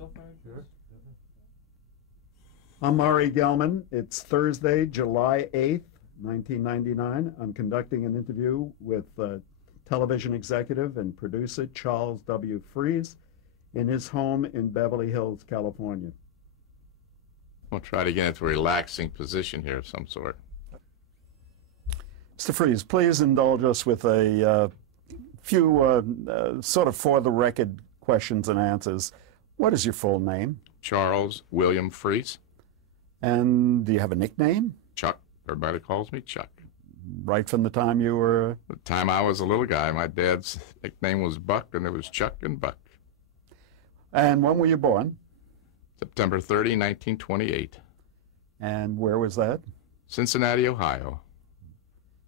yourself, Frank? Sure. I'm Ari Gelman. It's Thursday, July 8th, 1999. I'm conducting an interview with television executive and producer Charles W. Fries in his home in Beverly Hills, California. We'll try to get into a relaxing position here of some sort. Mr. Fries, please indulge us with a few sort of for-the-record questions and answers. What is your full name? Charles William Fries. And do you have a nickname? Chuck. Everybody calls me Chuck. Right from the time you were... The time I was a little guy, my dad's nickname was Buck, and there was Chuck and Buck. And when were you born? September 30, 1928. And where was that? Cincinnati, Ohio.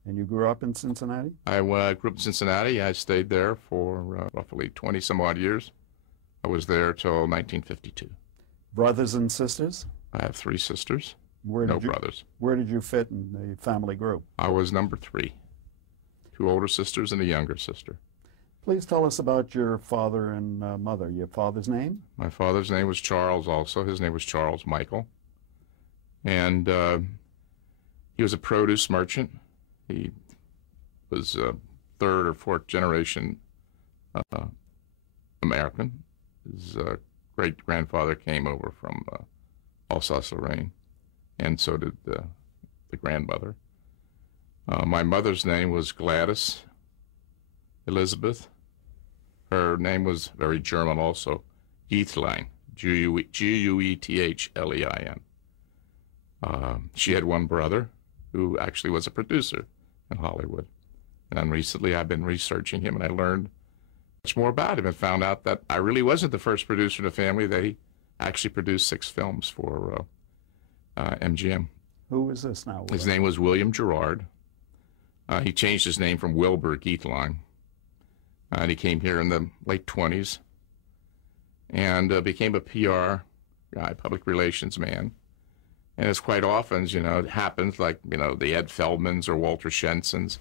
And you grew up in Cincinnati? I grew up in Cincinnati. I stayed there for roughly 20-some-odd years. I was there till 1952. Brothers and sisters? I have 3 sisters. No brothers. Where did you fit in the family group? I was number 3. 2 older sisters and a younger sister. Please tell us about your father and mother. Your father's name? My father's name was Charles also. His name was Charles Michael. And he was a produce merchant. He was a 3rd or 4th generation American. His great-grandfather came over from Alsace-Lorraine, and so did the grandmother. My mother's name was Gladys Elizabeth. Her name was very German also, Giethlein, Guethlein. She had one brother who actually was a producer in Hollywood. And then recently I've been researching him, and I learned much more about him and found out that I really wasn't the first producer in the family. They actually produced 6 films for MGM. Who is this now? His name was William Gerard. He changed his name from Wilbur Giethlein. And he came here in the late 20s and became a PR guy, public relations man. And it's quite often, it happens like, the Ed Feldmans or Walter Shensons.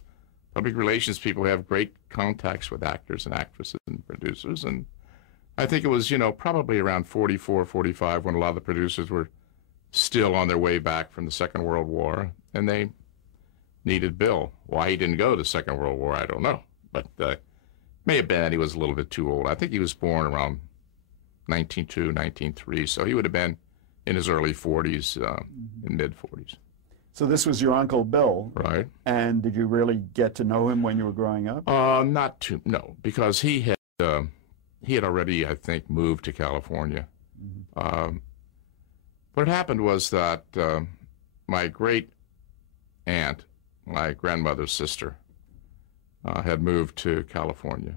Public relations people have great contacts with actors and actresses and producers. And I think it was, probably around 44, 45 when a lot of the producers were still on their way back from the Second World War, and they needed Bill. Why he didn't go to the Second World War, I don't know. But may have been that he was a little bit too old. I think he was born around 1902, 1903, so he would have been in his early 40s, in mid-40s. So this was your Uncle Bill. Right. And did you really get to know him when you were growing up? No, because he had already, I think, moved to California. Mm-hmm. What happened was that my great-aunt, my grandmother's sister, had moved to California.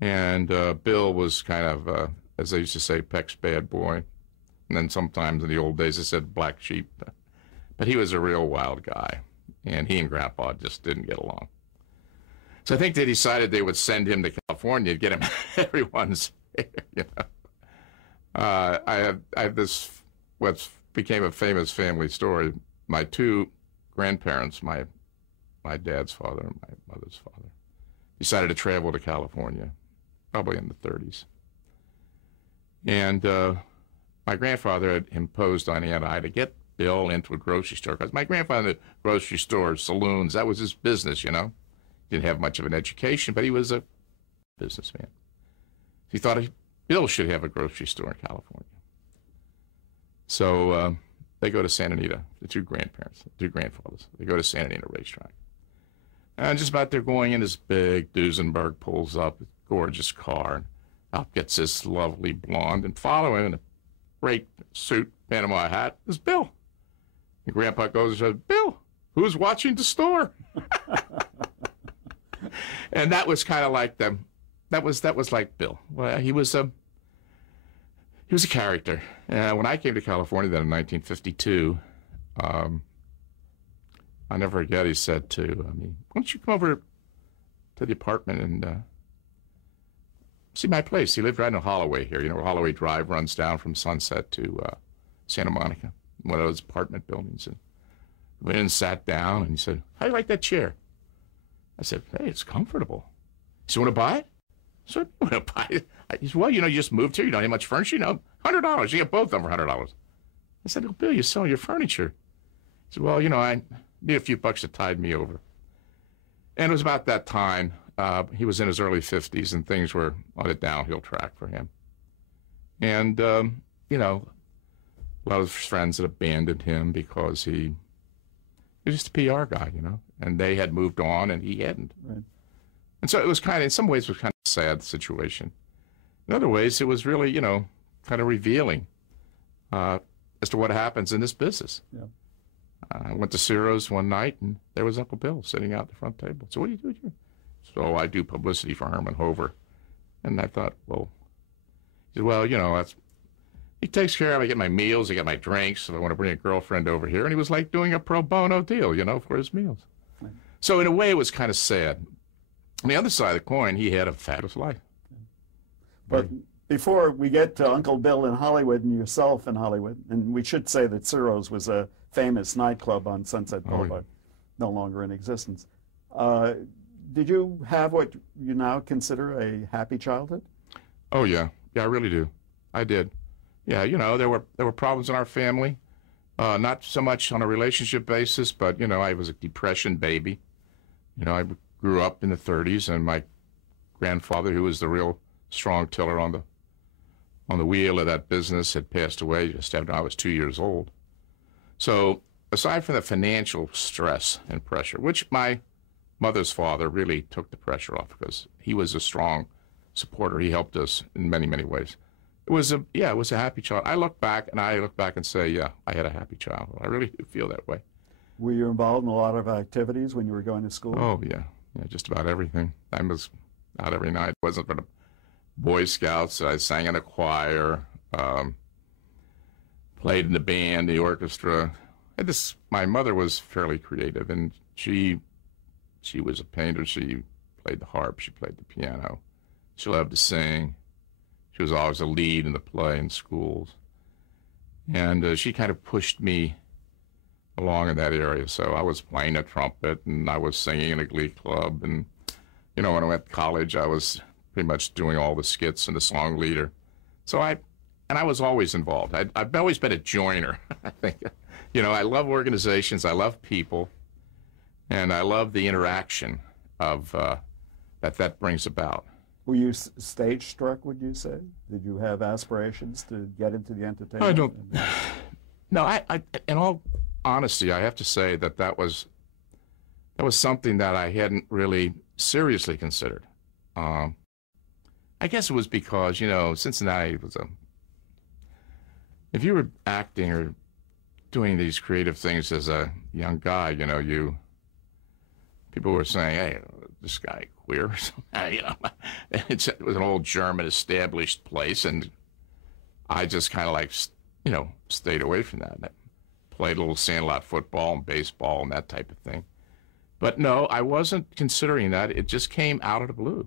And Bill was kind of, as they used to say, Peck's bad boy. And then sometimes in the old days they said black sheep. But he was a real wild guy. And he and Grandpa just didn't get along. So I think they decided they would send him to California to get him everyone's hair, I have this, what became a famous family story. My 2 grandparents, my dad's father and my mother's father, decided to travel to California, probably in the 30s. And my grandfather had imposed on Aunt I to get Bill into a grocery store, because my grandfather had grocery stores, saloons, that was his business, He didn't have much of an education, but he was a businessman. He thought Bill should have a grocery store in California. So they go to Santa Anita, the 2 grandparents, the 2 grandfathers. They go to Santa Anita racetrack. And just about they're going in, this big Duesenberg pulls up, a gorgeous car, and out gets this lovely blonde, and following in a great suit, Panama hat, is Bill. And Grandpa goes and says, "Bill, who's watching the store?" And that was kind of like them. That was like Bill. Well, he was a character. When I came to California then in 1952, I never forget, he said to me, "Why don't you come over to the apartment and see my place?" He lived right in Holloway here. Where Holloway Drive runs down from Sunset to Santa Monica, one of those apartment buildings. And we went and sat down, and he said, "How do you like that chair?" I said, "Hey, it's comfortable." He said, "Want to buy it?" So he said, well, you just moved here. You don't have much furniture. $100. You get both of them for $100. I said, well, Bill, you sell your furniture. He said, well, I need a few bucks to tide me over. And it was about that time. He was in his early 50s, and things were on a downhill track for him. And, a lot of his friends had abandoned him because he was just a PR guy, and they had moved on and he hadn't. Right. And so it was in some ways, it was kind of a sad situation. In other ways, it was really, kind of revealing as to what happens in this business. Yeah. I went to Ciro's one night, and there was Uncle Bill sitting out at the front table. So what do you do here? So I do publicity for Herman Hover. And I thought, well, he said, well, he takes care of, I get my meals, I get my drinks, if I want to bring a girlfriend over here. And he was like doing a pro bono deal, for his meals. Right. So in a way, it was kind of sad. On the other side of the coin, he had a fabulous life. But before we get to Uncle Bill in Hollywood and yourself in Hollywood, and we should say that Ciro's was a famous nightclub on Sunset Boulevard, no longer in existence. Did you have what you now consider a happy childhood? Oh, yeah. Yeah, I really do. I did. Yeah, there were problems in our family. Not so much on a relationship basis, but, I was a depression baby. I grew up in the 30s, and my grandfather, who was the real strong tiller on the wheel of that business, had passed away just after I was 2 years old. So aside from the financial stress and pressure, which my mother's father really took the pressure off because he was a strong supporter. He helped us in many, many ways. It was a happy childhood. I look back and say, yeah, I had a happy childhood. I really do feel that way. Were you involved in a lot of activities when you were going to school? Oh, yeah. Yeah, just about everything. I was out every night. It wasn't for the Boy Scouts. I sang in a choir, played in the band, the orchestra. My mother was fairly creative, and she was a painter. She played the harp. She played the piano. She loved to sing. She was always a lead in the play in schools. And she kind of pushed me along in that area. So I was playing a trumpet, and I was singing in a glee club. And, when I went to college, I was pretty much doing all the skits and the song leader. So I was always involved. I've always been a joiner, I think. I love organizations. I love people. And I love the interaction of that brings about. Were you stage struck, would you say? Did you have aspirations to get into the entertainment? I don't. No, I in all honesty, I have to say that was something that I hadn't really seriously considered. I guess it was because, Cincinnati was if you were acting or doing these creative things as a young guy, people were saying, hey, this guy queer or something, It was an old German established place, and I just kind of stayed away from that. I played a little sandlot football and baseball and that type of thing. But no, I wasn't considering that. It just came out of the blue.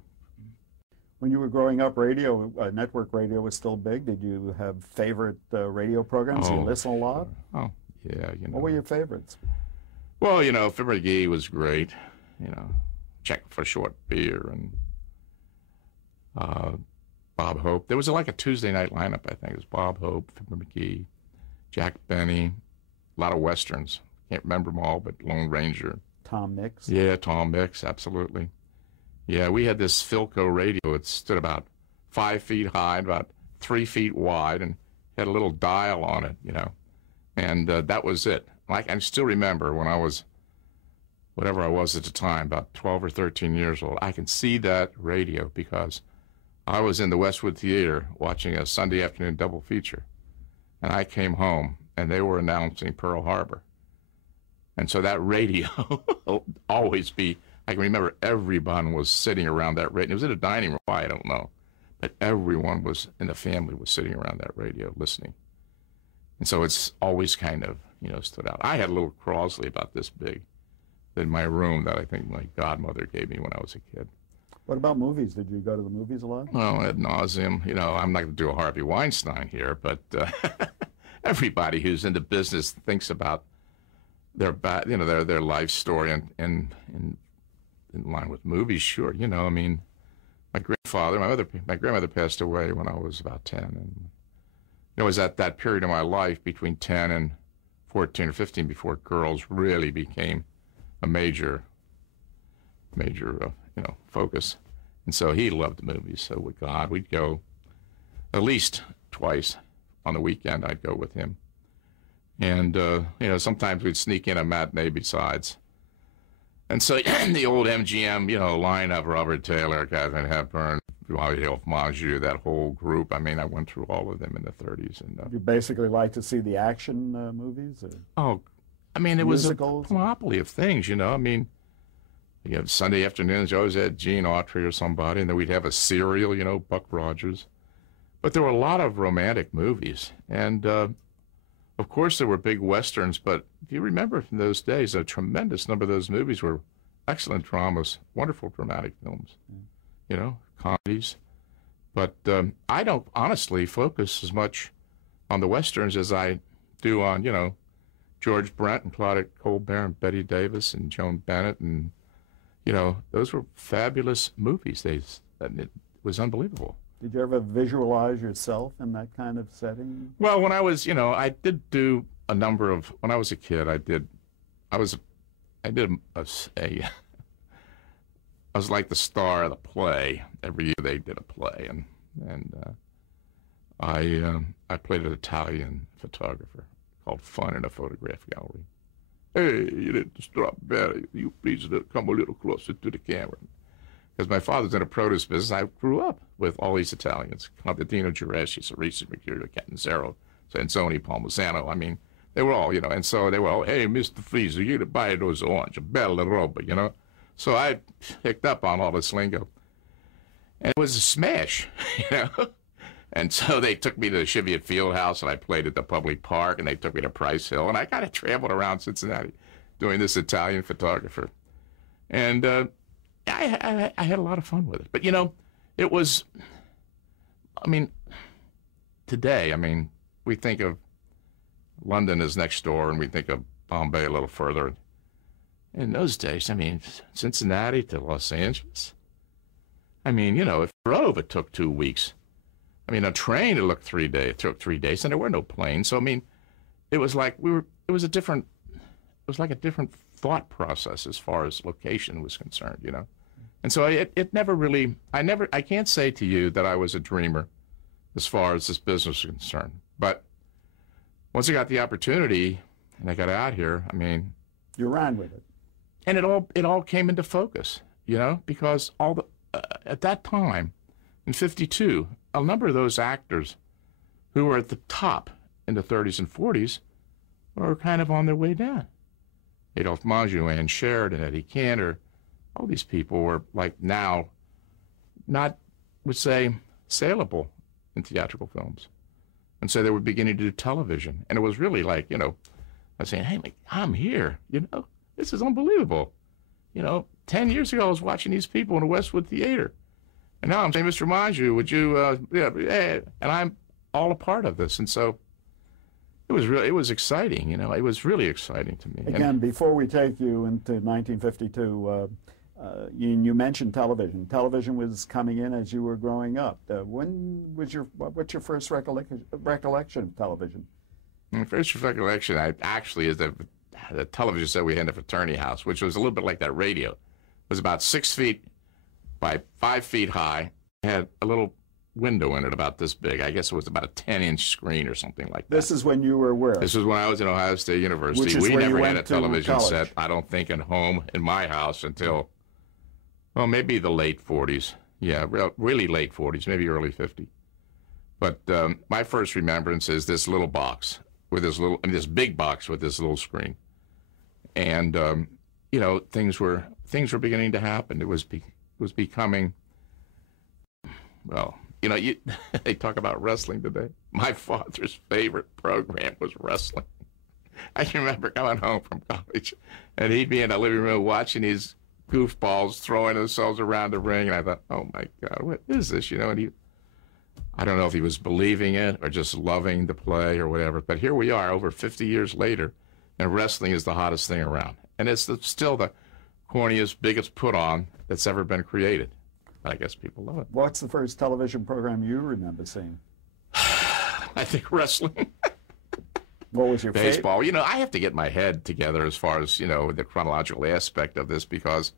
When you were growing up, network radio was still big. Did you have favorite radio programs? Did you listen a lot? Oh, yeah. What were your favorites? Well, Fib McGee was great. Check for Short Beer and Bob Hope. There was like a Tuesday night lineup, I think. It was Bob Hope, Fib McGee, Jack Benny, a lot of Westerns. Can't remember them all, but Lone Ranger. Tom Mix? Yeah, Tom Mix, absolutely. Yeah, we had this Philco radio. It stood about 5 feet high, about 3 feet wide, and had a little dial on it, And that was it. I still remember when I was, whatever I was at the time, about 12 or 13 years old, I can see that radio because I was in the Westwood Theater watching a Sunday afternoon double feature. And I came home, and they were announcing Pearl Harbor. And so that radio will always be, I can remember everyone was sitting around that radio. It was in a dining room, I don't know. But everyone in the family was sitting around that radio listening. And so it's always kind of, stood out. I had a little Crosley about this big in my room that I think my godmother gave me when I was a kid. What about movies? Did you go to the movies a lot? Well, ad nauseum. I'm not going to do a Harvey Weinstein here, but everybody who's in the business thinks about their life story and in line with movies. Sure, my grandmother passed away when I was about 10, and it was at that period of my life between 10 and 14 or 15 before girls really became a major focus. And so he loved the movies. So we'd go at least twice on the weekend. I'd go with him. And, sometimes we'd sneak in a matinee besides. And so the old MGM, lineup, Robert Taylor, Katharine Hepburn, Ziv Television, that whole group. I mean, I went through all of them in the 30s. And you basically like to see the action movies? Or it musicals? Was a panoply of things, I mean, Sunday afternoons, you always had Gene Autry or somebody, and then we'd have a serial, Buck Rogers. But there were a lot of romantic movies. And, of course, there were big westerns, but if you remember from those days, a tremendous number of those movies were excellent dramas, wonderful dramatic films, comedies. But I don't honestly focus as much on the westerns as I do on, George Brent and Claudia Colbert and Betty Davis and Joan Bennett. And, those were fabulous movies. It was unbelievable. Did you ever visualize yourself in that kind of setting? Well, when I was, I did do a number of, when I was a kid, I was like the star of the play. Every year they did a play, and I played an Italian photographer called Fun in a Photograph Gallery. Hey, you didn't stop better. You please come a little closer to the camera. Because my father's in a produce business, I grew up with all these Italians. Contadino Gireschi, Cerisi, Mercurio, Catanzaro, Sansoni, Palmisano. I mean, they were all, and so they were all, hey, Mr. Freezer, you got to buy those orange, bella roba, So I picked up on all this lingo. And it was a smash, And so they took me to the Cheviot Fieldhouse, and I played at the public park, and they took me to Price Hill, and I kind of traveled around Cincinnati doing this Italian photographer. And I had a lot of fun with it. But, it was, today, we think of London as next door, and we think of Bombay a little further. In those days, Cincinnati to Los Angeles. If you drove, it took 2 weeks. A train, it took 3 days, and there were no planes. So, it was like it was like a different thought process as far as location was concerned, And so it never really, I can't say to you that I was a dreamer as far as this business is concerned. But once I got the opportunity and I got out here, you ran with it. And it all came into focus, because at that time, in 52, a number of those actors who were at the top in the 30s and 40s were kind of on their way down. Adolphe Menjou, Ann Sheridan, Eddie Cantor, all these people were like now not, would say, saleable in theatrical films. And so they were beginning to do television. And it was really like, I was saying, hey, I'm here, this is unbelievable. 10 years ago I was watching these people in the Westwood Theater. And now I'm saying, Mr. Menjou, would you, and I'm all a part of this. And so it was exciting, it was really exciting to me. Again, before we take you into 1952, you mentioned television. Television was coming in as you were growing up. What's your first recollection of television? My first recollection, is the television set we had in the fraternity house, which was a little bit like that radio. It was about 6 feet by 5 feet high. It had a little window in it about this big. I guess it was about a 10-inch screen or something like that. This is when you were where? This was when I was in Ohio State University. We never had a television set, I don't think, at home in my house until, well, maybe the late 40s. Yeah, really late 40s, maybe early 50s. But my first remembrance is this little box with this big box with this little screen. And, things were beginning to happen. It was becoming, well, they talk about wrestling today. My father's favorite program was wrestling. I can remember coming home from college, and he'd be in the living room watching these goofballs throwing themselves around the ring, and I thought, oh, my God, what is this, And I don't know if he was believing it or just loving the play or whatever, but here we are over 50 years later, and wrestling is the hottest thing around. And it's still the corniest, biggest put-on that's ever been created. But I guess people love it. What's the first television program you remember seeing? I think wrestling. What was your baseball? You know, I have to get my head together as far as, you know, the chronological aspect of this, because,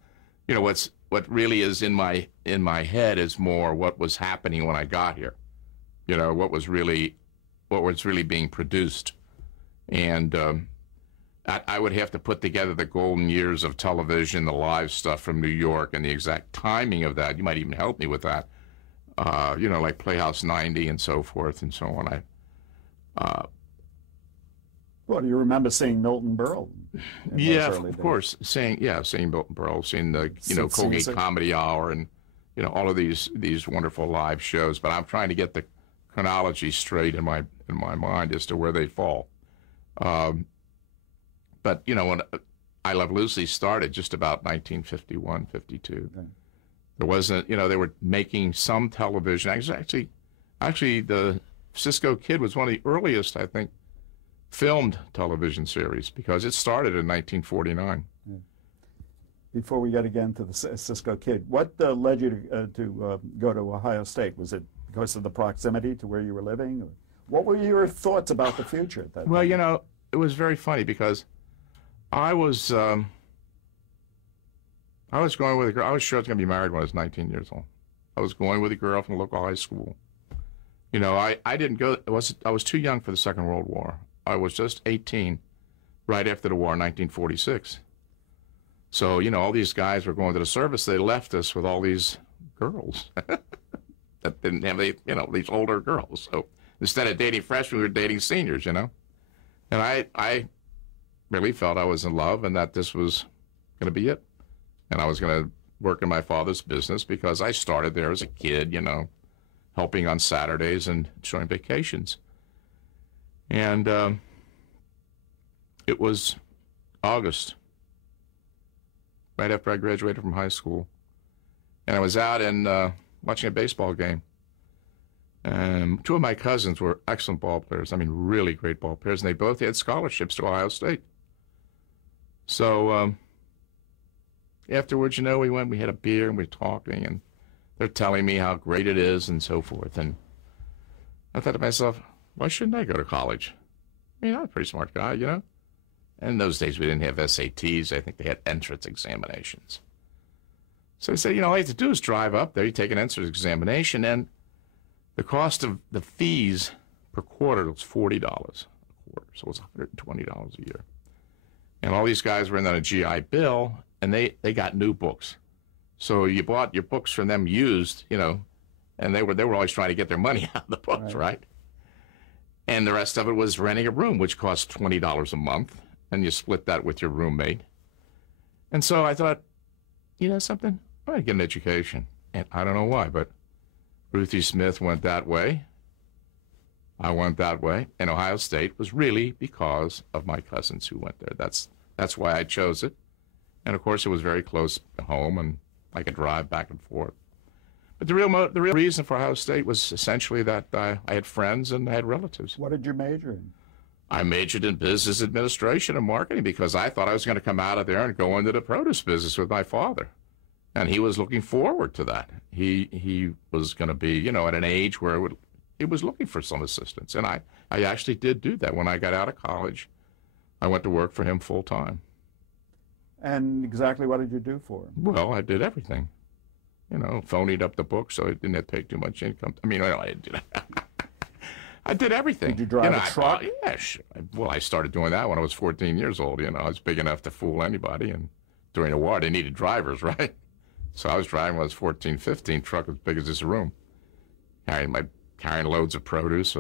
you know, what really is in my head is more what was happening when I got here. You know, what was really being produced. And I would have to put together the golden years of television, the live stuff from New York, and the exact timing of that. You might even help me with that. You know, like Playhouse 90 and so forth and so on. Well, do you remember seeing Milton Berle? Yeah, of course. Seeing Milton Berle, seeing the, you know, Colgate Comedy Hour, and, you know, all of these wonderful live shows. But I'm trying to get the chronology straight in my mind as to where they fall. But, you know, when I Love Lucy started just about 1951, 52. Okay. There wasn't, you know, they were making some television. Actually, the Cisco Kid was one of the earliest, I think, filmed television series, because it started in 1949. Yeah. Before we get again to the Cisco Kid, what led you to go to Ohio State? Was it because of the proximity to where you were living? Or what were your thoughts about the future at that time? Well, you know, it was very funny, because I was going with a girl. I was sure I was going to be married when I was 19 years old. I was going with a girl from the local high school. You know, I didn't go. I was too young for the Second World War. I was just 18 right after the war in 1946. So, you know, all these guys were going to the service. They left us with all these girls that didn't have, you know, these older girls. So instead of dating freshmen, we were dating seniors, you know. And I really felt I was in love and that this was going to be it. And I was going to work in my father's business, because I started there as a kid, you know, helping on Saturdays and showing vacations. And it was August, right after I graduated from high school. And I was out and watching a baseball game. And two of my cousins were excellent ball players. I mean, really great ball players. And they both had scholarships to Ohio State. So afterwards, you know, we went, we had a beer, and we were talking. And they're telling me how great it is and so forth. And I thought to myself, why shouldn't I go to college? I mean, I'm a pretty smart guy, you know. And in those days, we didn't have SATs. I think they had entrance examinations. So I said, you know, all you have to do is drive up there. You take an entrance examination, and the cost of the fees per quarter was $40 a quarter. So it was $120 a year. And all these guys were in on a GI Bill, and they got new books. So you bought your books from them used, you know, and they were always trying to get their money out of the books, right? And the rest of it was renting a room, which cost $20 a month, and you split that with your roommate. And so I thought, you know something? I'm going to get an education. And I don't know why, but Ruthie Smith went that way. I went that way. And Ohio State was really because of my cousins who went there. That's why I chose it. And, of course, it was very close to home, and I could drive back and forth. But the real reason for Ohio State was essentially that I had friends and I had relatives. What did you major in? I majored in business administration and marketing, because I thought I was going to come out of there and go into the produce business with my father. And he was looking forward to that. He was going to be, you know, at an age where he was looking for some assistance. And I actually did do that. When I got out of college, I went to work for him full time. And exactly what did you do for him? Well, I did everything. You know, phonied up the book so it didn't have to take too much income. I mean, I did I did everything. Did you drive a truck? Yeah, sure. Well, I started doing that when I was 14 years old. You know, I was big enough to fool anybody. And during the war, they needed drivers, right? So I was driving when I was 14, 15, truck as big as this room, carrying loads of produce.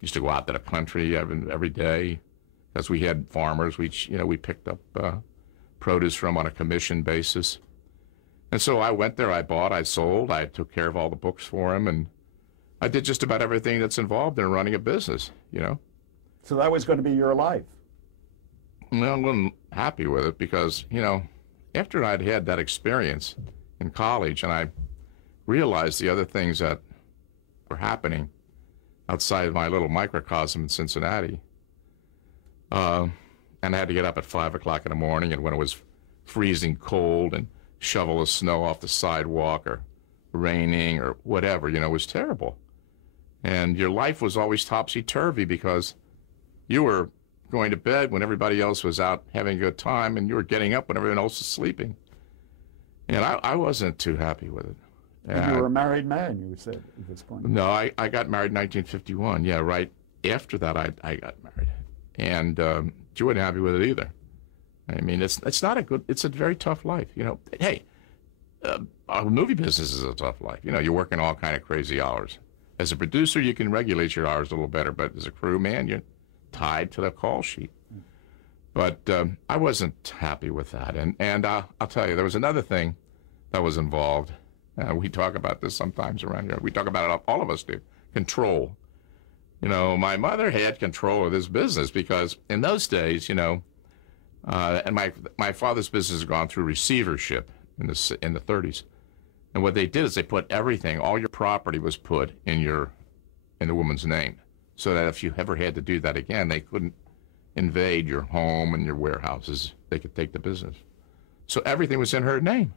Used to go out to the country every day, because we had farmers. We picked up produce from on a commission basis. And so I went there, I bought, I sold, I took care of all the books for him, and I did just about everything that's involved in running a business, you know. So that was going to be your life? Well, I wasn't happy with it, because, you know, after I'd had that experience in college and I realized the other things that were happening outside of my little microcosm in Cincinnati, and I had to get up at 5 o'clock in the morning, and when it was freezing cold, and shovel the snow off the sidewalk, or raining or whatever, you know, was terrible. And your life was always topsy-turvy because you were going to bed when everybody else was out having a good time, and you were getting up when everyone else was sleeping. And I wasn't too happy with it. And you were a married man, you said, at this point. No, I got married in 1951. Yeah, right after that I got married. And she wasn't happy with it either. I mean, it's not a good, it's a very tough life. You know, hey, our movie business is a tough life. You know, you're working all kind of crazy hours. As a producer, you can regulate your hours a little better, but as a crew man, you're tied to the call sheet. But I wasn't happy with that. And I'll tell you, there was another thing that was involved. We talk about this sometimes around here. We talk about it, all of us do, control. You know, my mother had control of this business because in those days, you know, and my father's business had gone through receivership in the 30s. And what they did is they put everything, all your property was put in the woman's name, so that if you ever had to do that again, they couldn't invade your home and your warehouses. They could take the business. So everything was in her name.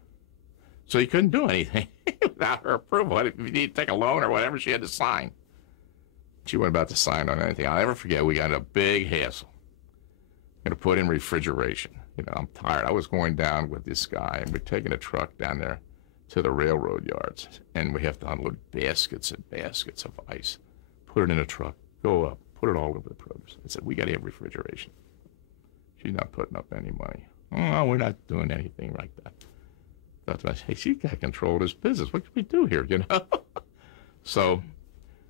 So you couldn't do anything without her approval. If you needed to take a loan or whatever, she had to sign. She wasn't about to sign on anything. I'll never forget, we got a big hassle. Going to put in refrigeration. You know, I'm tired. I was going down with this guy, and we're taking a truck down there to the railroad yards, and we have to unload baskets and baskets of ice, put it in a truck, go up, put it all over the produce. I said, we got to have refrigeration. She's not putting up any money. Oh, we're not doing anything like that. That's why I say, she got control of this business. What can we do here, you know? So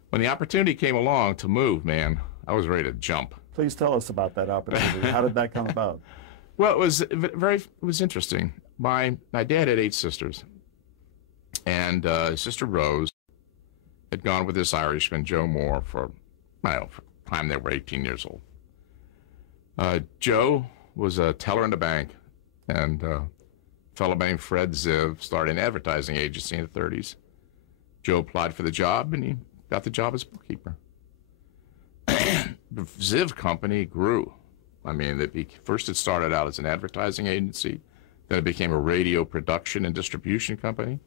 when the opportunity came along to move, man, I was ready to jump. Please tell us about that opportunity. How did that come about? Well, it was interesting. My dad had 8 sisters. And Sister Rose had gone with this Irishman, Joe Moore, for the time they were 18 years old. Joe was a teller in the bank, and a fellow named Fred Ziv started an advertising agency in the 30s. Joe applied for the job, and he got the job as bookkeeper. The Ziv company grew. I mean, first it started out as an advertising agency, then it became a radio production and distribution company.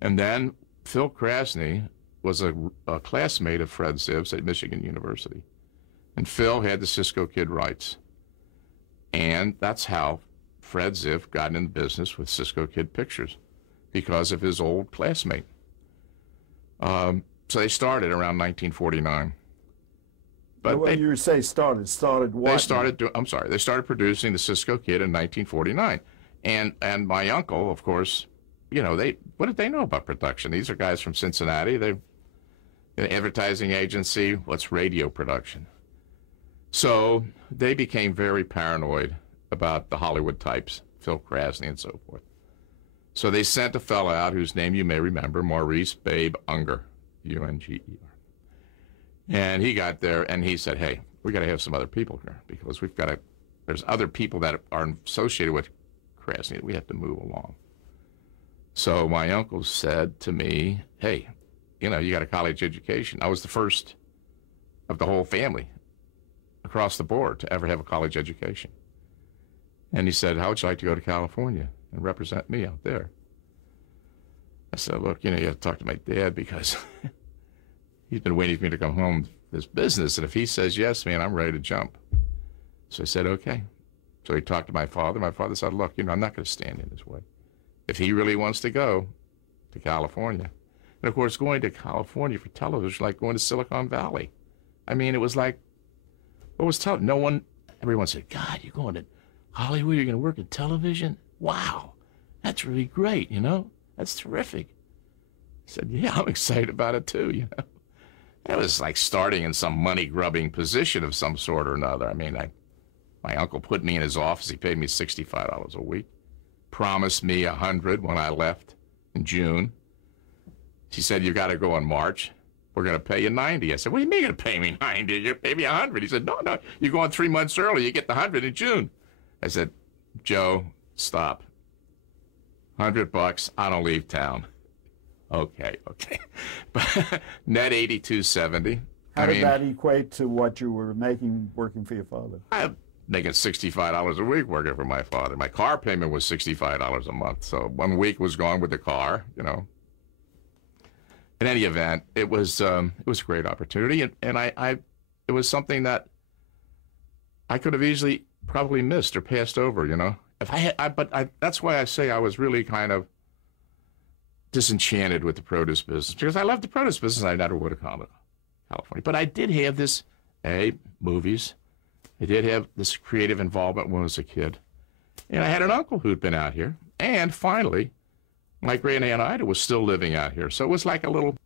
And then Phil Krasny was a classmate of Fred Ziv's at Michigan University. And Phil had the Cisco Kid rights. And that's how Fred Ziv got in business with Cisco Kid Pictures, because of his old classmate. So they started around 1949. But when you say started what? They started producing the Cisco Kid in 1949. And my uncle, of course, you know, what did they know about production? These are guys from Cincinnati. They're an advertising agency. What's radio production? So they became very paranoid about the Hollywood types, Phil Krasny and so forth. So they sent a fellow out whose name you may remember, Maurice Babe Unger, U-N-G-E-R. And he got there and he said, hey, we got to have some other people here because there's other people that are associated with Krasny that we have to move along. So my uncle said to me, hey, you know, you got a college education. I was the first of the whole family across the board to ever have a college education. And he said, how would you like to go to California and represent me out there? I said, look, you know, you have to talk to my dad because he's been waiting for me to come home to this business. And if he says yes, man, I'm ready to jump. So I said, okay. So he talked to my father. My father said, look, you know, I'm not going to stand in his way. If he really wants to go to California. And, of course, going to California for television was like going to Silicon Valley. I mean, it was like, what was television? Everyone said, God, you're going to Hollywood, you're going to work in television? Wow, that's really great, you know? That's terrific. I said, yeah, I'm excited about it too, you know? It was like starting in some money-grubbing position of some sort or another. I mean, my uncle put me in his office. He paid me $65 a week. Promised me $100 when I left in June. She said, you got to go in March. We're going to pay you $90. I said, what do you mean you're going to pay me $90? You're going to pay me $100. He said, no, you're going 3 months early. You get the $100 in June. I said, Joe, stop. $100, I don't leave town. Okay. But net $82.70. How did that equate to what you were making working for your father? I'm making $65 a week working for my father. My car payment was $65 a month. So 1 week was gone with the car, you know. in any event, it was a great opportunity, and it was something that I could have easily probably missed or passed over, you know. If I had, that's why I say I was really kind of disenchanted with the produce business, because I loved the produce business. I never would have come to California, but I did have this movies. I did have this creative involvement when I was a kid, and I had an uncle who'd been out here, and finally, my great aunt Ida was still living out here, so it was like a little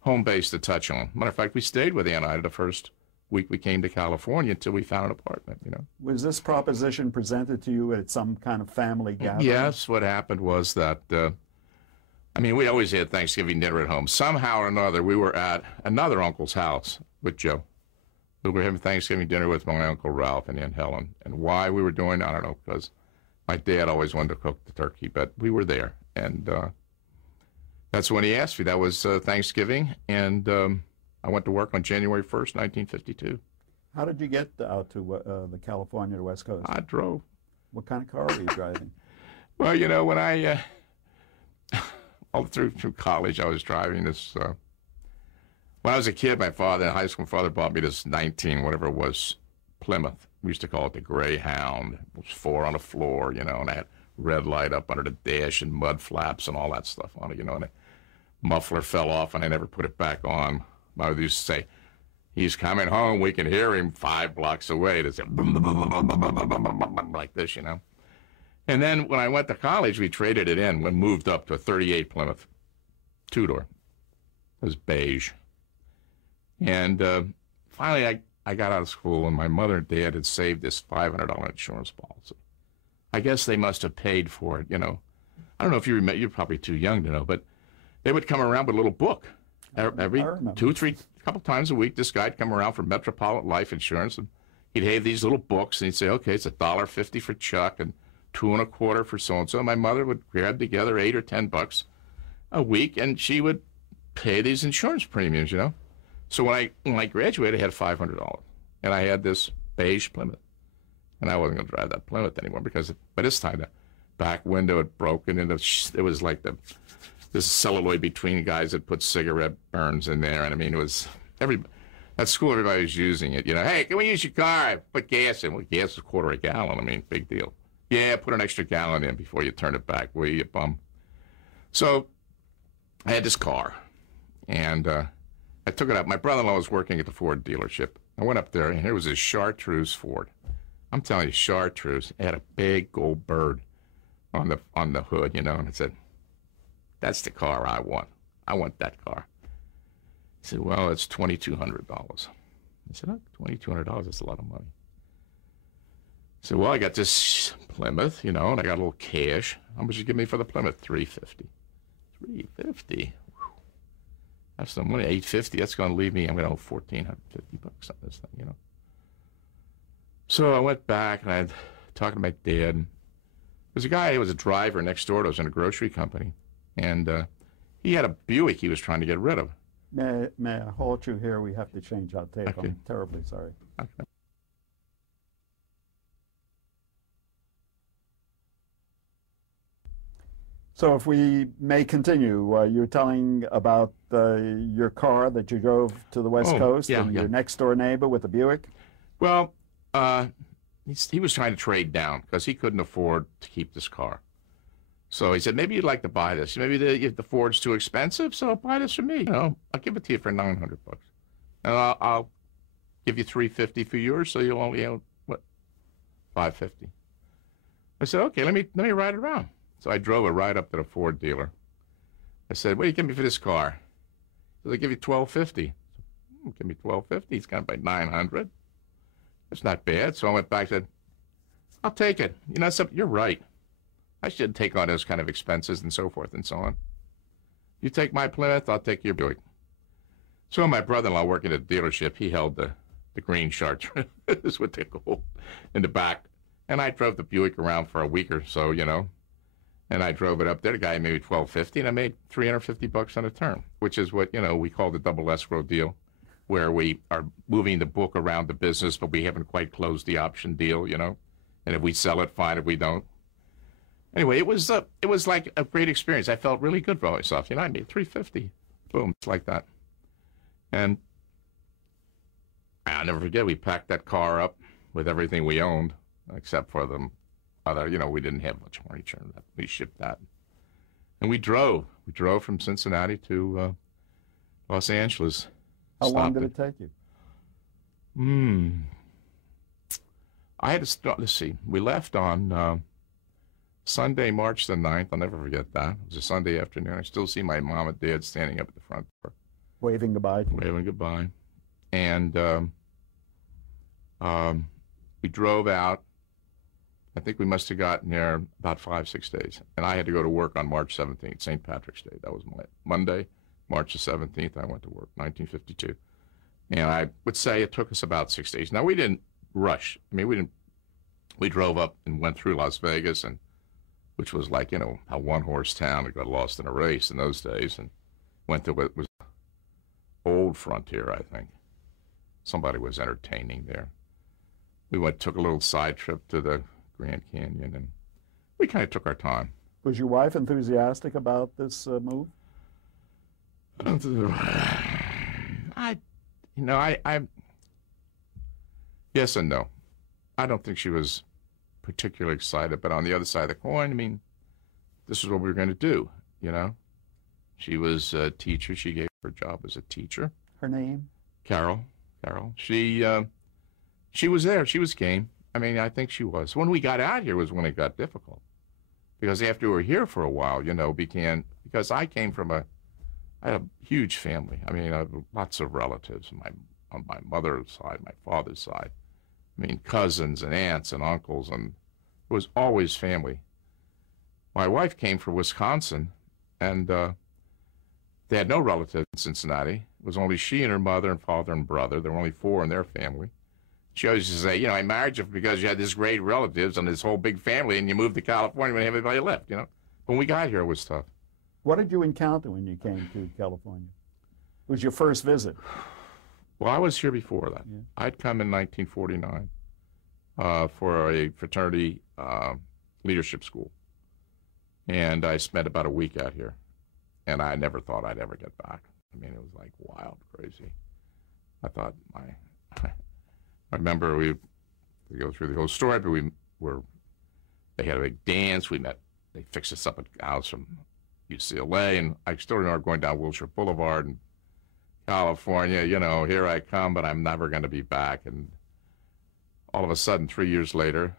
home base to touch on. Matter of fact, we stayed with Aunt Ida the first week we came to California until we found an apartment, you know. Was this proposition presented to you at some kind of family gathering? Yes, what happened was that, I mean, we always had Thanksgiving dinner at home. Somehow or another, we were at another uncle's house with Joe. We were having Thanksgiving dinner with my Uncle Ralph and Aunt Helen. And why we were doing, I don't know, because my dad always wanted to cook the turkey, but we were there. And that's when he asked me. That was Thanksgiving, and I went to work on January 1st, 1952. How did you get out to the California to West Coast? I drove. What kind of car were you driving? Well, you know, when I, all through college, I was driving this, when I was a kid, my father, in high school, my father bought me this 19, whatever it was, Plymouth. We used to call it the Greyhound. It was 4 on the floor, you know, and I had red light up under the dash and mud flaps and all that stuff on it, you know, and the muffler fell off and I never put it back on. My mother used to say, he's coming home, we can hear him 5 blocks away. To say, like this, you know. And then when I went to college, we traded it in. We moved up to a 38 Plymouth, 2-door. It was beige. And finally, I got out of school, and my mother and dad had saved this $500 insurance policy. I guess they must have paid for it, you know. I don't know if you remember, you're probably too young to know, but they would come around with a little book. Every 2, 3, couple times a week, this guy'd come around for Metropolitan Life Insurance, and he'd have these little books, and he'd say, okay, it's $1.50 for Chuck and $2 1/4 for so-and-so. My mother would grab together $8 or $10 a week, and she would pay these insurance premiums, you know. So when I graduated, I had $500, and I had this beige Plymouth. And I wasn't going to drive that Plymouth anymore because by this time the back window had broken, and it was like this celluloid between guys that put cigarette burns in there. And I mean, it was at school everybody was using it. You know, hey, can we use your car? I put gas in. Well, gas is $1/4 gallon. I mean, big deal. Yeah, put an extra gallon in before you turn it back, will you, bum? So I had this car, and I took it up. My brother-in-law was working at the Ford dealership. I went up there, and here was this Chartreuse Ford. I'm telling you, Chartreuse. It had a big gold bird on the hood, you know, and I said, that's the car I want. I want that car. He said, well, it's $2,200. I said, oh, $2,200, that's a lot of money. I said, well, I got this Plymouth, you know, and I got a little cash. How much you give me for the Plymouth? $350. $350? That's some money. $850, that's going to leave me, I'm going to owe $1,450 on this thing, you know. So I went back, and I was talking to my dad. There's a guy who was a driver next door to us in a grocery company, and he had a Buick he was trying to get rid of. May I hold you here? We have to change our tape. Okay. I'm terribly sorry. Okay. So if we may continue, you were telling about your car that you drove to the West Coast and your next-door neighbor with the Buick? Well, he was trying to trade down because he couldn't afford to keep this car. So he said, maybe you'd like to buy this. Maybe the Ford's too expensive, so buy this from me. You know, I'll give it to you for $900. And I'll give you $350 for yours, so you'll only owe, what, $550. I said, okay, let me ride it around. So I drove it right up to the Ford dealer. I said, what do you give me for this car? So they give you $1,250. Give me $1,250. He's going to buy $900. That's not bad. So I went back and said, I'll take it. You know something? You're right. I should take on those kind of expenses and so forth and so on. You take my Plymouth, I'll take your Buick. So my brother-in-law working at the dealership, he held the green Chartreuse with the gold in the back. And I drove the Buick around for a week or so, you know. And I drove it up there. The guy made me $1,250, and I made $350 on a turn, which is what, you know, we call the double escrow deal, where we are moving the book around the business, but we haven't quite closed the option deal, you know. And if we sell it, fine. If we don't. Anyway, it was like a great experience. I felt really good for myself. You know, I made $350. Boom, it's like that. And I'll never forget, we packed that car up with everything we owned, except for the other, we didn't have much furniture. We shipped that. And we drove. We drove from Cincinnati to Los Angeles. How long did it take you? I had to start, let's see, we left on Sunday, March the 9th. I'll never forget that. It was a Sunday afternoon. I still see my mom and dad standing up at the front door. Waving goodbye. Waving goodbye. And we drove out. I think we must have gotten there about 5-6 days. And I had to go to work on March 17th, St. Patrick's Day. That was my Monday, March the 17th, I went to work, 1952. And I would say it took us about 6 days. Now, we didn't rush. I mean, we drove up and went through Las Vegas, and which was like, a one-horse town that got lost in a race in those days, and went to what was Old Frontier, I think. Somebody was entertaining there. We took a little side trip to the Grand Canyon, and we kind of took our time. Was your wife enthusiastic about this move? Yes and no. I don't think she was particularly excited, but on the other side of the coin, I mean, this is what we were going to do, She was a teacher. She gave her job as a teacher. Her name? Carol. She was there. She was game. I mean, I think she was. When we got out here was when it got difficult. Because after we were here for a while, because I came from I had a huge family. I mean, I had lots of relatives on my mother's side, my father's side. I mean, cousins and aunts and uncles, and it was always family. My wife came from Wisconsin, and they had no relatives in Cincinnati. It was only she and her mother and father and brother. There were only 4 in their family. She always used to say, I married you because you had this great relatives and this whole big family, and you moved to California when everybody left, When we got here, it was tough. What did you encounter when you came to California? It was your first visit. Well, I was here before that. Yeah. I'd come in 1949 for a fraternity leadership school. And I spent about a week out here. And I never thought I'd ever get back. I mean, it was like wild, crazy. I thought I remember we go through the whole story, but they had a big dance. They fixed us up at gals from UCLA, and I still remember going down Wilshire Boulevard in California, here I come, but I'm never going to be back. And all of a sudden, 3 years later,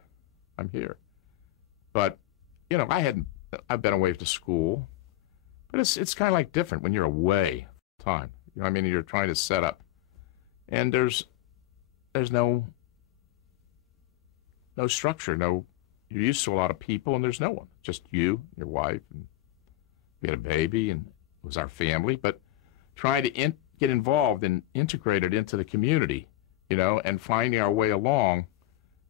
I'm here. But, I've been away to school, but it's kind of like different when you're away time. You're trying to set up, and there's no structure, you're used to a lot of people, and there's no one, just you, your wife, and we had a baby, and it was our family, but trying to get involved and integrated into the community, and finding our way along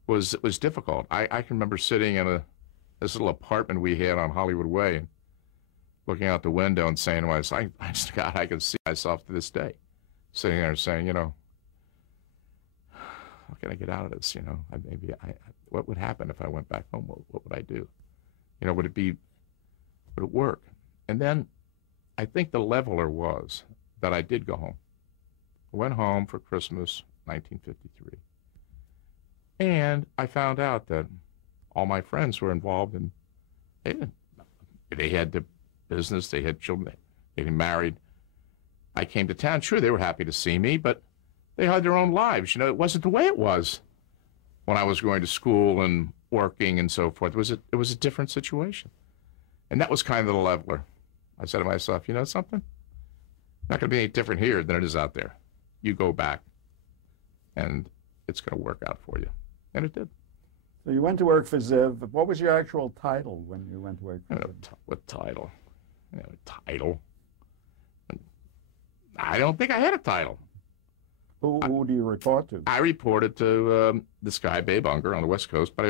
was difficult. I can remember sitting in this little apartment we had on Hollywood Way and looking out the window and saying to myself, God, I can see myself to this day, sitting there saying, how can I get out of this? What would happen if I went back home? What would I do? Would it work? And then I think the leveler was that I did go home. I went home for Christmas, 1953. And I found out that all my friends were involved in, they had the business, they had children, they had married. I came to town. Sure, they were happy to see me, but they had their own lives. It wasn't the way it was when I was going to school and working and so forth. It was a different situation. And that was kind of the leveler. I said to myself, something? Not going to be any different here than it is out there. You go back, and it's going to work out for you. And it did. So you went to work for Ziv. What was your actual title when you went to work for Ziv? What title? Title? I don't think I had a title. Who do you report to? I reported to this guy, Babe Unger, on the West Coast, but I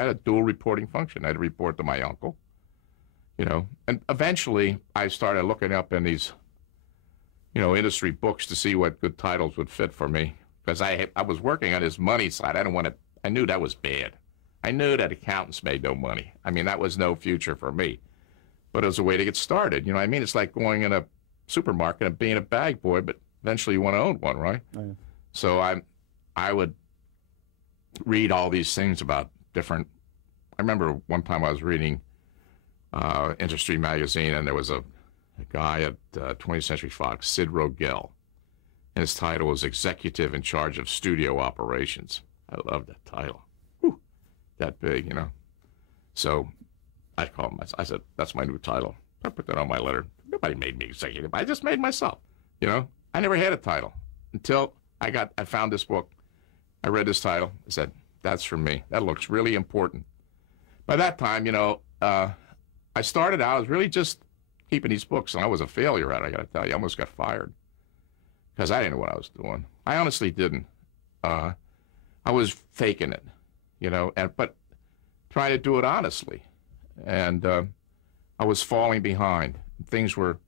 had a dual reporting function. I had to report to my uncle, and eventually I started looking up in these, industry books to see what good titles would fit for me, because I was working on his money side. I knew that was bad. I knew that accountants made no money. That was no future for me, but it was a way to get started. It's like going in a supermarket and being a bag boy, but eventually you want to own one, right? Oh, yeah. So I would read all these things about different. I remember one time I was reading Industry magazine, and there was a guy at 20th Century Fox, Sid Rogel, and his title was Executive in Charge of Studio Operations. I love that title. Whew, that big, you know. So I called myself. I said, "That's my new title." I put that on my letter. Nobody made me executive. I just made myself. You know, I never had a title until I found this book. I read this title. I said, "That's for me. That looks really important." By that time, you know, I started out, I was really just keeping these books, and I was a failure at it, I got to tell you. I almost got fired because I didn't know what I was doing. I honestly didn't. I was faking it, you know, but trying to do it honestly. And I was falling behind. Things were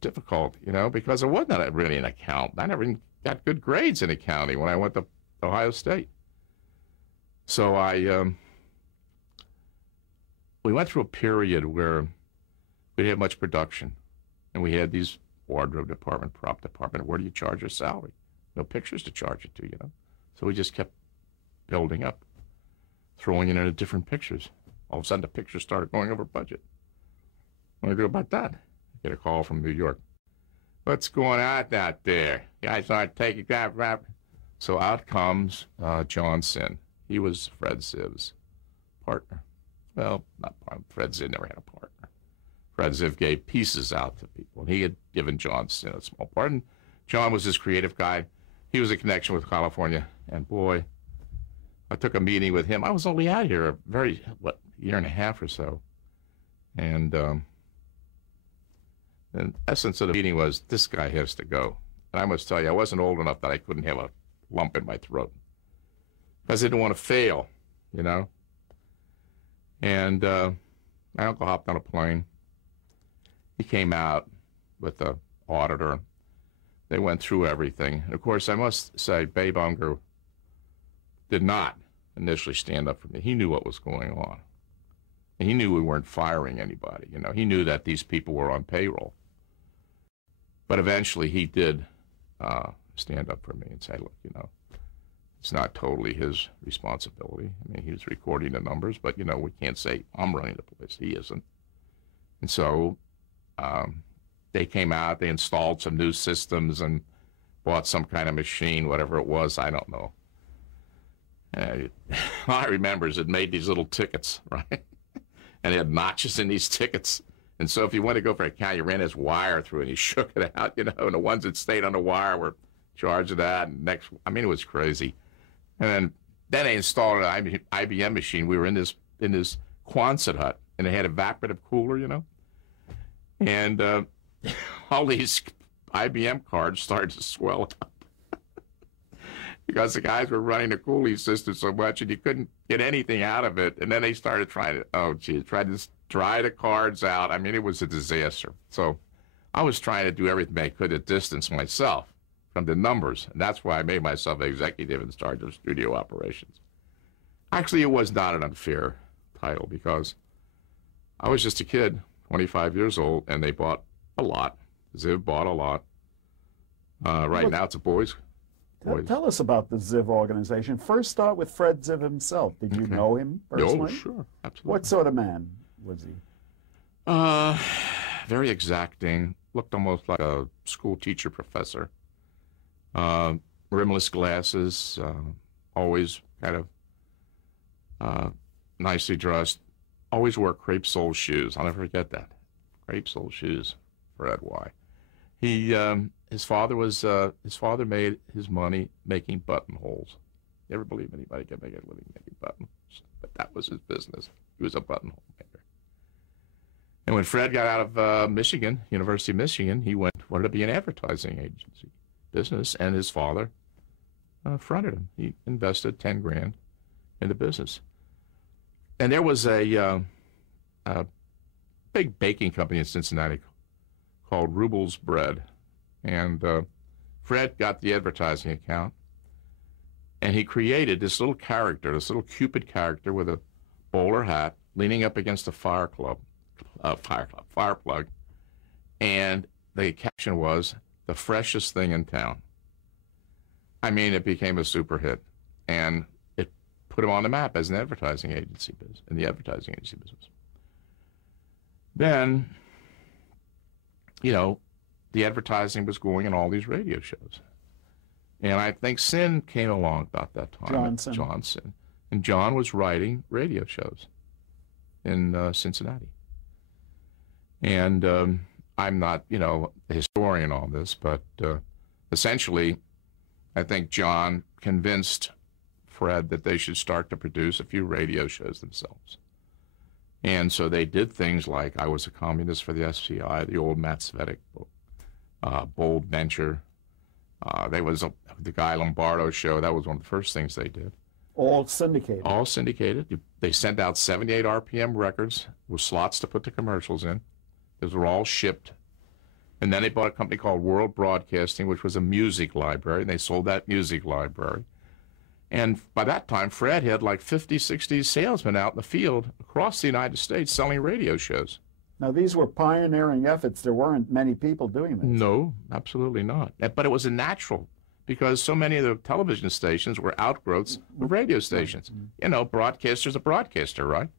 difficult, you know, because I wasn't really an accountant. I never even got good grades in accounting when I went to Ohio State. So we went through a period where we didn't have much production, and we had these wardrobe department, prop department. Where do you charge your salary? No pictures to charge it to, you know. So we just kept building up, throwing in into different pictures. All of a sudden, the pictures started going over budget. What do I do about that? I get a call from New York. What's going on out there? You guys aren't taking that rap. So out comes John Sin. He was Fred Ziv's partner. Well, not partner. Fred Ziv never had a partner. Fred Ziv gave pieces out to people, and he had given John Sin a small part. And John was his creative guy. He was a connection with California, and boy, I took a meeting with him. I was only out here year and a half or so, and the essence of the meeting was, this guy has to go. And I must tell you, I wasn't old enough that I couldn't have a lump in my throat, because I didn't want to fail, you know. And my uncle hopped on a plane. He came out with the auditor. They went through everything. And of course, I must say, Babe Unger did not initially stand up for me. He knew what was going on. And he knew we weren't firing anybody. You know, he knew that these people were on payroll. But eventually, he did stand up for me and say, "Look, you know, it's not totally his responsibility. I mean, he was recording the numbers, but, you know, we can't say I'm running the place. He isn't." And so they came out, they installed some new systems and bought some kind of machine, whatever it was, I don't know. All I remember is it made these little tickets, right? And it had notches in these tickets. And so if you wanted to go for a count, you ran this wire through and you shook it out, you know, and the ones that stayed on the wire were charged of that. And I mean, it was crazy. And then they installed an IBM machine. We were in this Quonset hut, and it had an evaporative cooler, you know. And all these IBM cards started to swell up because the guys were running the cooling system so much, and you couldn't get anything out of it. And then they started trying to dry the cards out. I mean, it was a disaster. So I was trying to do everything I could to distance myself from the numbers, and that's why I made myself executive in charge of studio operations. Actually, it was not an unfair title, because I was just a kid, 25 years old, and they bought a lot. Ziv bought a lot. Right now, it's a boys. Tell us about the Ziv organization. First, start with Fred Ziv himself. Did you know him personally? Oh, sure, absolutely. What sort of man was he? Very exacting. Looked almost like a school teacher professor. Rimless glasses. Always kind of nicely dressed. Always wore crepe sole shoes. I'll never forget that. Crepe sole shoes. Fred Y. His father made his money making buttonholes. You ever believe anybody can make a living making buttonholes? But that was his business. He was a buttonhole maker. And when Fred got out of Michigan, University of Michigan, he wanted to be an advertising agency business, and his father fronted him. He invested 10 grand in the business. And there was a big baking company in Cincinnati called Rubel's Bread. And Fred got the advertising account, and he created this little character, this little Cupid character with a bowler hat, leaning up against a fire plug. And the caption was, "The freshest thing in town." I mean, it became a super hit, and it put him on the map as an advertising agency in the advertising agency business. Then, you know, the advertising was going in all these radio shows. And I think Sin came along about that time. Johnson. And John was writing radio shows in Cincinnati. And I'm not, you know, a historian on this, but essentially, I think John convinced Fred that they should start to produce a few radio shows themselves. And so they did things like I Was a Communist for the SCI, the old Matt Svetic book, Bold Venture. There was the Guy Lombardo show. That was one of the first things they did. All syndicated. All syndicated. They sent out 78 RPM records with slots to put the commercials in. Those were all shipped. And then they bought a company called World Broadcasting, which was a music library, and they sold that music library. And by that time, Fred had like 50, 60 salesmen out in the field across the United States selling radio shows. Now, these were pioneering efforts. There weren't many people doing this. No, absolutely not. But it was a natural, because so many of the television stations were outgrowths of radio stations. You know, broadcaster's a broadcaster, right?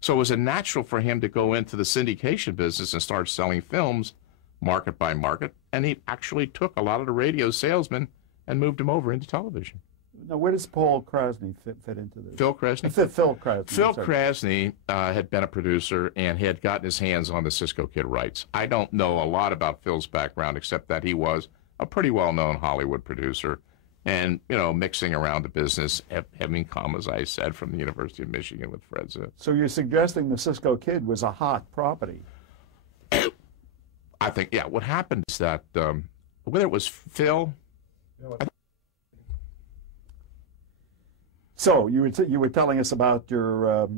So it was a natural for him to go into the syndication business and start selling films market by market, and he actually took a lot of the radio salesmen and moved them over into television. Now, where does Paul Krasny fit into this? Phil Krasny? Phil Krasny. Phil Krasny had been a producer and had gotten his hands on the Cisco Kid rights. I don't know a lot about Phil's background, except that he was a pretty well-known Hollywood producer and, you know, mixing around the business, having come, as I said, from the University of Michigan with Fred Ziv. So you're suggesting the Cisco Kid was a hot property? I think, yeah, what happened is that, whether it was Phil... So you were telling us about your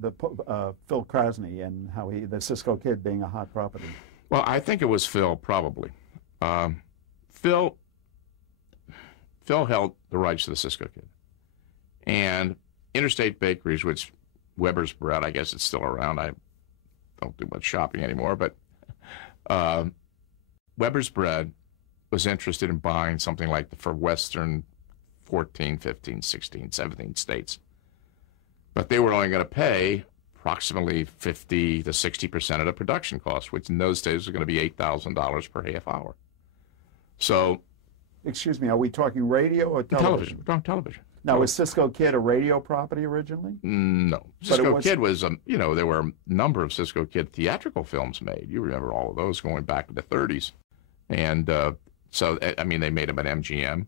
Phil Krasny and how the Cisco Kid being a hot property. Well, I think it was Phil, probably. Phil held the rights to the Cisco Kid. And Interstate Bakeries, which Weber's Bread, I guess it's still around. I don't do much shopping anymore, but Weber's Bread was interested in buying something like for Western 14, 15, 16, 17 states. But they were only going to pay approximately 50 to 60% of the production cost, which in those days was going to be $8,000 per half hour. So... Excuse me, are we talking radio or television? We're talking television. Now, was Cisco Kid a radio property originally? No. Cisco Kid was, you know, there were a number of Cisco Kid theatrical films made. You remember all of those going back to the 30s. And so, I mean, they made them at MGM.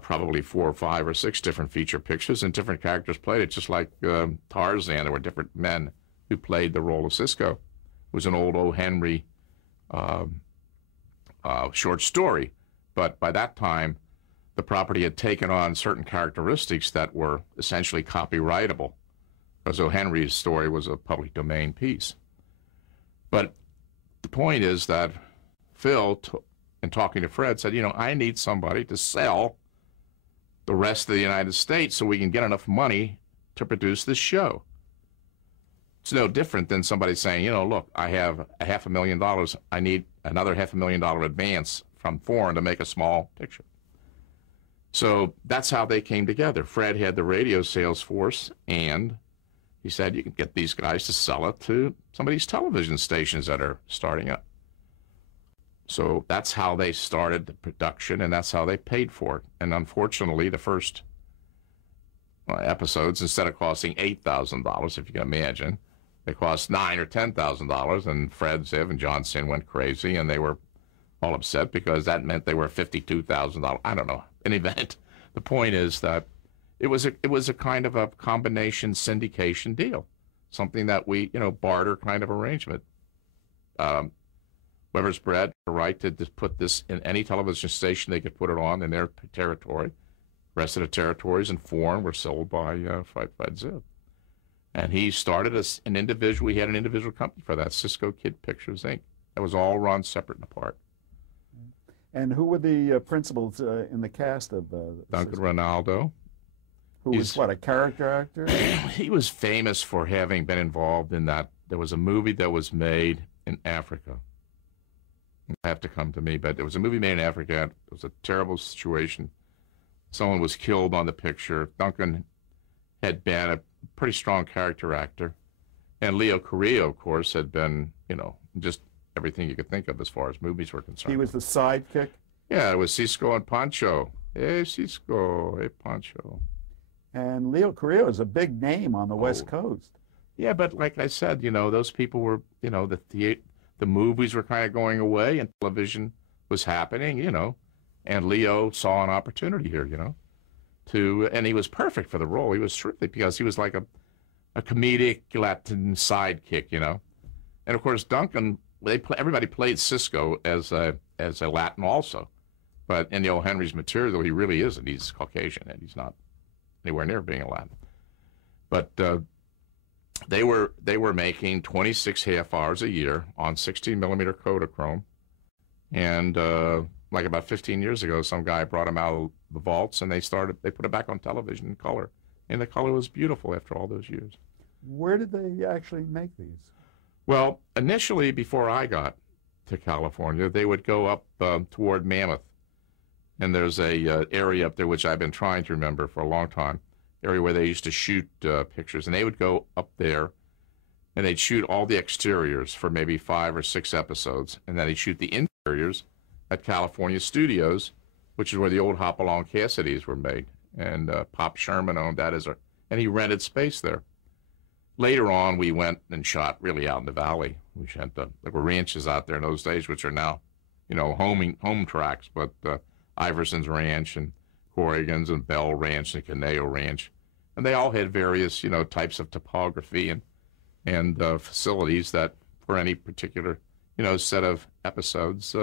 Probably 4 or 5 or 6 different feature pictures, and different characters played it, just like Tarzan. There were different men who played the role of Cisco. It was an old O. Henry short story. But by that time, the property had taken on certain characteristics that were essentially copyrightable, because O. Henry's story was a public domain piece. But the point is that Phil, in talking to Fred, said, you know, I need somebody to sell the rest of the United States so we can get enough money to produce this show. It's no different than somebody saying, you know, look, I have $500,000. I need another $500,000 advance from foreign to make a small picture. So that's how they came together. Fred had the radio sales force, and he said, you can get these guys to sell it to some of these television stations that are starting up. So that's how they started the production, and that's how they paid for it. And unfortunately, the first episodes, instead of costing $8,000, if you can imagine, they cost $9,000 or $10,000, and Fred, Ziv, and John Sin went crazy, and they were all upset because that meant they were $52,000. I don't know. In any event, the point is that it was a kind of a combination syndication deal, something that we, you know, barter kind of arrangement. Weber's Bread, the right to put this in any television station they could put it on in their territory. The rest of the territories and foreign were sold by Fred Ziv. And he started an individual. We had an individual company for that, Cisco Kid Pictures, Inc. That was all run separate and apart. And who were the principals in the cast of Duncan Ronaldo. Who was, what, a character actor? He was famous for having been involved in that. There was a movie that was made in Africa have to come to me. But it was a movie made in Africa. It was a terrible situation. Someone was killed on the picture. Duncan had been a pretty strong character actor. And Leo Carrillo, of course, had been, just everything you could think of as far as movies were concerned. He was the sidekick? Yeah, it was Cisco and Pancho. Hey, Cisco. Hey, Pancho. And Leo Carrillo is a big name on the West Coast. Yeah, but like I said, those people were, the movies were kind of going away and television was happening, and Leo saw an opportunity here, and he was perfect for the role. He was terrific because he was like a comedic Latin sidekick, And of course, Duncan, everybody played Cisco as a Latin also. But in Henry's material, he really isn't. He's Caucasian, and he's not anywhere near being a Latin. But they were making 26 half hours a year on 16-millimeter Kodachrome. And like about 15 years ago, some guy brought them out of the vaults, and they put it back on television in color. And the color was beautiful after all those years. Where did they actually make these? Well, initially, before I got to California, they would go up toward Mammoth. And there's a area up there which I've been trying to remember for a long time, area where they used to shoot pictures. And they would go up there, and they'd shoot all the exteriors for maybe 5 or 6 episodes. And then they'd shoot the interiors at California Studios, which is where the old Hopalong Cassidys were made. And Pop Sherman owned that and he rented space there. Later on, we went and shot really out in the valley. We shot there were ranches out there in those days, which are now, home tracks, but Iverson's Ranch and Corrigan's and Bell Ranch and Caneo Ranch. And they all had various, types of topography and facilities that for any particular, set of episodes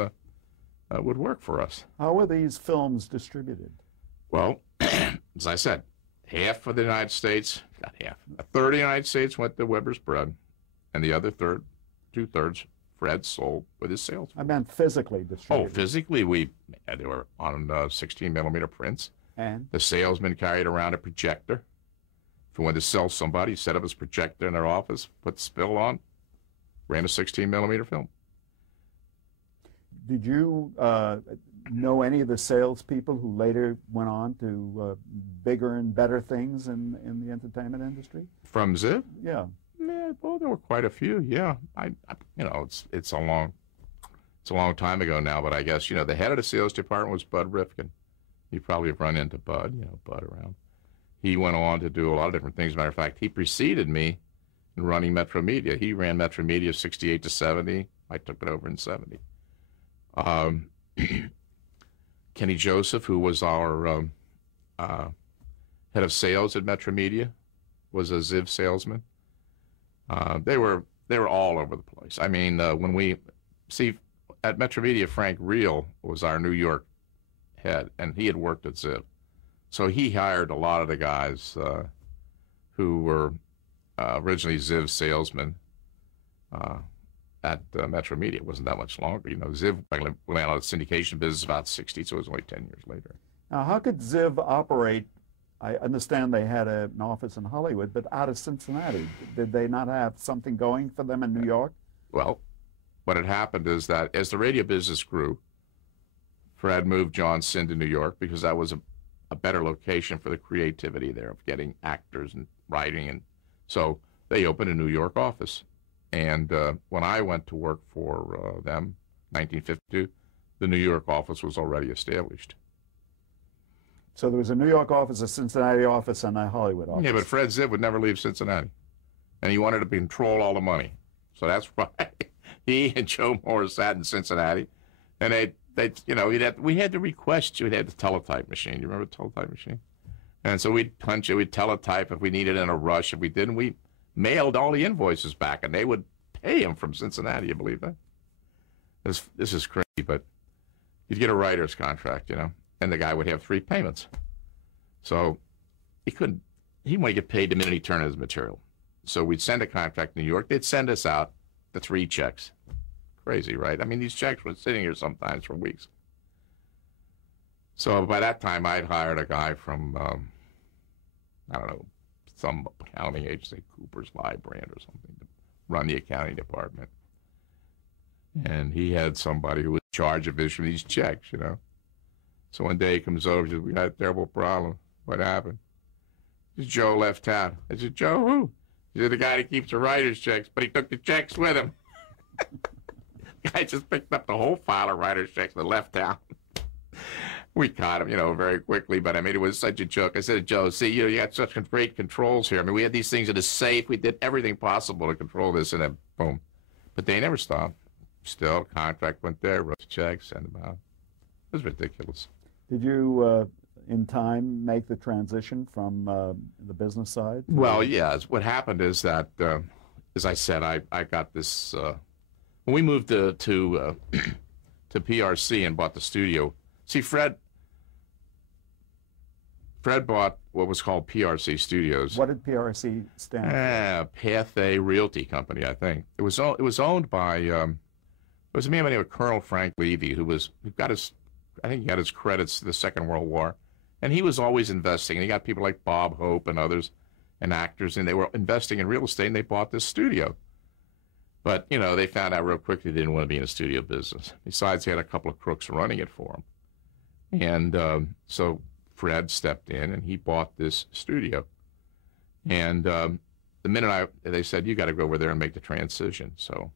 would work for us. How were these films distributed? Well, as I said, half of the United States, not half, a third of the United States went to Weber's Bread, and the other third, 2/3, Fred sold with his sales. I meant physically distributed. Oh, physically, they were on 16-millimeter prints. And? The salesman carried around a projector. If he wanted to sell somebody, set up his projector in their office, put the spill on, ran a 16-millimeter film. Did you know any of the salespeople who later went on to bigger and better things in the entertainment industry? From Ziv? Yeah. Yeah, well, there were quite a few. Yeah, it's a long time ago now, but I guess the head of the sales department was Bud Rifkin. You probably have run into Bud, Bud around. He went on to do a lot of different things. As a matter of fact, he preceded me in running Metromedia. He ran Metromedia 68 to 70. I took it over in 70. Kenny Joseph, who was our head of sales at Metromedia, was a Ziv salesman. They were all over the place. I mean, when we see at Metromedia, Frank Reel was our New York head, and he had worked at Ziv, so he hired a lot of the guys who were originally Ziv salesmen at Metromedia. It wasn't that much longer. Ziv went out of the syndication business about 60, so it was only 10 years later. Now, how could Ziv operate? I understand they had an office in Hollywood, but out of Cincinnati, did they not have something going for them in New York? Well, what had happened is that as the radio business grew, Fred moved John Sin to New York because that was a better location for the creativity there of getting actors and writing. And so they opened a New York office. And when I went to work for them, 1952, the New York office was already established. So there was a New York office, a Cincinnati office, and a Hollywood office. Yeah, but Fred Ziv would never leave Cincinnati. And he wanted to control all the money. So that's why he and Joe Morris sat in Cincinnati. And we had to request, we'd have the teletype machine. You remember the teletype machine? And so we'd punch it, we'd teletype if we needed in a rush. If we didn't, we mailed all the invoices back, and they would pay him from Cincinnati. You believe that? This is crazy, but you'd get a writer's contract, and the guy would have 3 payments. So he might get paid the minute he turned his material. So we'd send a contract to New York. They'd send us out the 3 checks. Crazy, right? I mean, these checks were sitting here sometimes for weeks. So by that time, I'd hired a guy from, I don't know, some accounting agency, Cooper's Librand or something, to run the accounting department. And he had somebody who was in charge of issuing these checks, you know. So one day he comes over and says, we got a terrible problem. What happened? He says, Joe left town. I said, Joe who? He said, the guy that keeps the writer's checks, but he took the checks with him. The guy just picked up the whole file of writer's checks and left town. We caught him, you know, very quickly, but I mean, it was such a joke. I said to Joe, see, you got such great controls here. I mean, we had these things in a safe. We did everything possible to control this, and then boom. But they never stopped. Still, contract went there, wrote the checks, sent them out. It was ridiculous. Did you, in time, make the transition from the business side? Well, yeah. What happened is that, as I said, I got this. When we moved to PRC and bought the studio. See, Fred bought what was called PRC Studios. What did PRC stand for? Path A Realty Company, I think. It was owned by it was a man by the name of Colonel Frank Levy, who got his credits to the Second World War, and he was always investing. And he got people like Bob Hope and others, and actors, and they were investing in real estate, and they bought this studio. But you know, they found out real quickly they didn't want to be in a studio business. Besides, they had a couple of crooks running it for them. And so Fred stepped in, and he bought this studio. And the minute they said, you got to go over there and make the transition. So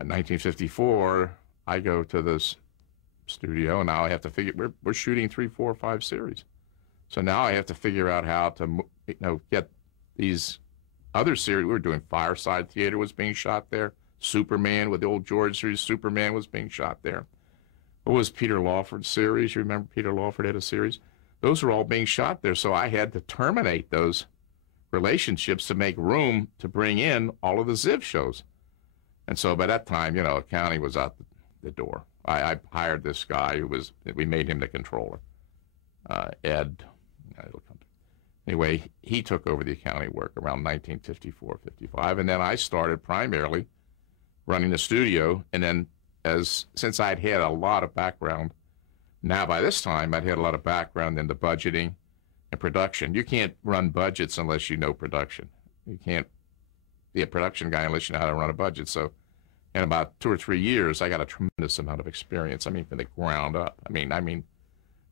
in 1954, I go to this studio, and now I have to figure, we're shooting 3, 4, 5 series. So now I have to figure out how to, you know, get these other series. We were doing Fireside Theater was being shot there. Superman, with the old George series, Superman was being shot there. What was Peter Lawford's series? You remember Peter Lawford had a series? Those were all being shot there, so I had to terminate those relationships to make room to bring in all of the Ziv shows. And so by that time, you know, accounting was out the door. I hired this guy we made him the controller, Ed. Anyway, he took over the accounting work around 1954, 55, and then I started primarily running the studio, and then since I'd had a lot of background, now by this time I'd had a lot of background in the budgeting and production. You can't run budgets unless you know production. You can't be a production guy unless you know how to run a budget. So in about 2 or 3 years, I got a tremendous amount of experience. I mean, from the ground up. I mean,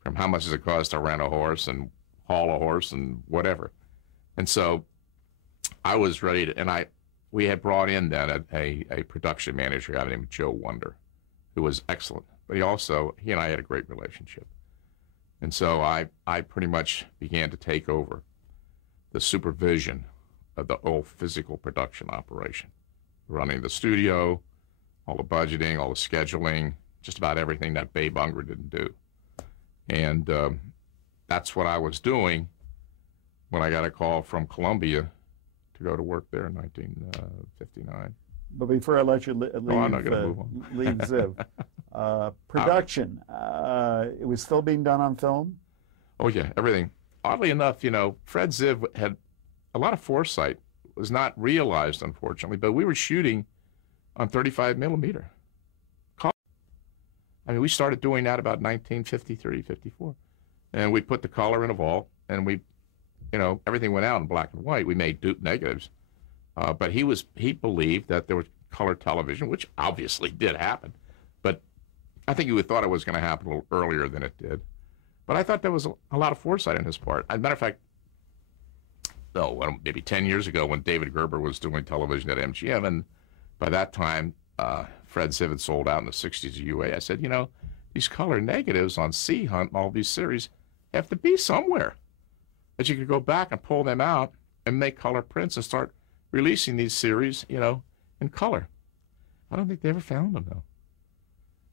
from how much does it cost to rent a horse and haul a horse and whatever. And so I was ready to, and we had brought in then a production manager guy named Joe Wonder, who was excellent. But he and I had a great relationship. And so I pretty much began to take over the supervision of the whole physical production operation, running the studio, all the budgeting, all the scheduling, just about everything that Babe Unger didn't do. And that's what I was doing when I got a call from Columbia to go to work there in 1959. But before I let you leave Ziv, production, it was still being done on film? Oh, yeah, everything. Oddly enough, you know, Fred Ziv had a lot of foresight. It was not realized, unfortunately, but we were shooting on 35 millimeter. I mean, we started doing that about 1953, 54. And we put the color in a vault, and everything went out in black and white. We made dupe negatives. But he believed that there was color television, which obviously did happen. But I think he would thought it was going to happen a little earlier than it did. But I thought there was a lot of foresight on his part. As a matter of fact, maybe 10 years ago when David Gerber was doing television at MGM, and by that time, Fred Ziv had sold out in the 60s to UA, I said, you know, these color negatives on Sea Hunt and all these series have to be somewhere that you could go back and pull them out and make color prints and start releasing these series, you know, in color. I don't think they ever found them, though.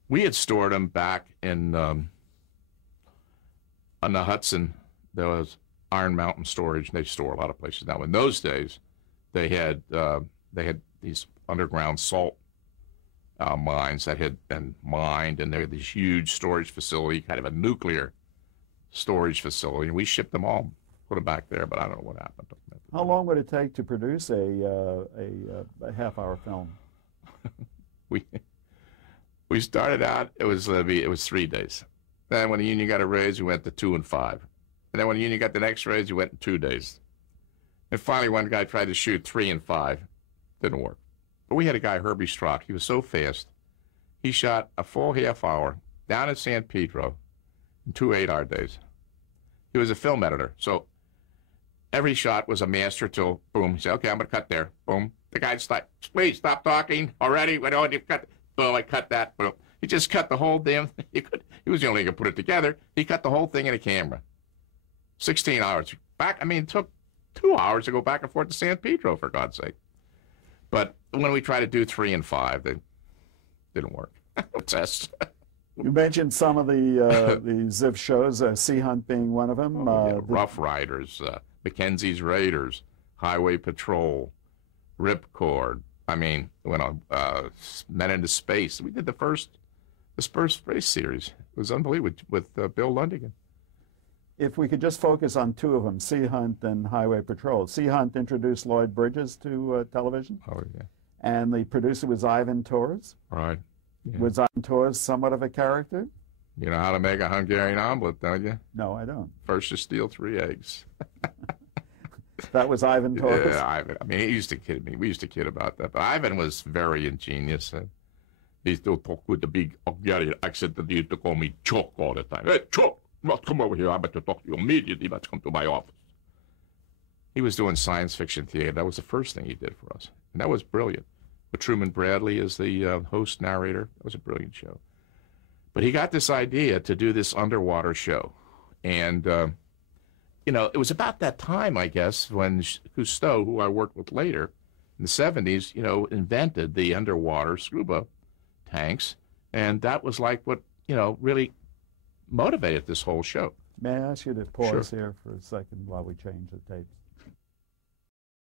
We had stored them back in on the Hudson. There was Iron Mountain storage, and they store a lot of places now. In those days, they had these underground salt mines that had been mined, and they had this huge storage facility, kind of a nuclear storage facility, and we shipped them all, put them back there, but I don't know what happened. How long would it take to produce a half-hour film? We started out, it was 3 days. Then when the union got a raise, we went to 2 and 5. And then when the union got the next raise, we went to 2 days. And finally, one guy tried to shoot 3 and 5. Didn't work. But we had a guy, Herbie Strock. He was so fast. He shot a full half hour down at San Pedro in 2 8-hour days. He was a film editor, so every shot was a master till, boom, he said, okay, I'm going to cut there. Boom. The guy'd stop, please stop talking already. We don't cut. Boom, I cut that. Boom. He just cut the whole damn thing. He was the only one who could put it together. He cut the whole thing in a camera. 16 hours. It took 2 hours to go back and forth to San Pedro, for God's sake. But when we tried to do 3 and 5, they didn't work. Tests. You mentioned some of the Ziv shows, Sea Hunt being one of them. Rough Riders, Mackenzie's Raiders, Highway Patrol, Ripcord. Went on Men into Space. We did the first space series. It was unbelievable with Bill Lundigan. If we could just focus on 2 of them, Sea Hunt and Highway Patrol. Sea Hunt introduced Lloyd Bridges to television. Oh, yeah. And the producer was Ivan Torres. Right. Yeah. Was Ivan Torres somewhat of a character? You know how to make a Hungarian omelet, don't you? No, I don't. First you steal 3 eggs. That was Ivan Torres? Yeah, Ivan. He used to kid me. We used to kid about that. But Ivan was very ingenious. He still talked with the big Hungarian accent that he used to call me Chuck all the time. Hey, Chuck, must come over here. I better talk to you immediately. Let's come to my office. He was doing science fiction theater. That was the first thing he did for us. And that was brilliant. With Truman Bradley as the host narrator. That was a brilliant show. But he got this idea to do this underwater show. And, it was about that time, I guess, when Cousteau, who I worked with later in the 70s, invented the underwater scuba tanks. And that was like what, really motivated this whole show. May I ask you to pause Sure. here for a second while we change the tapes?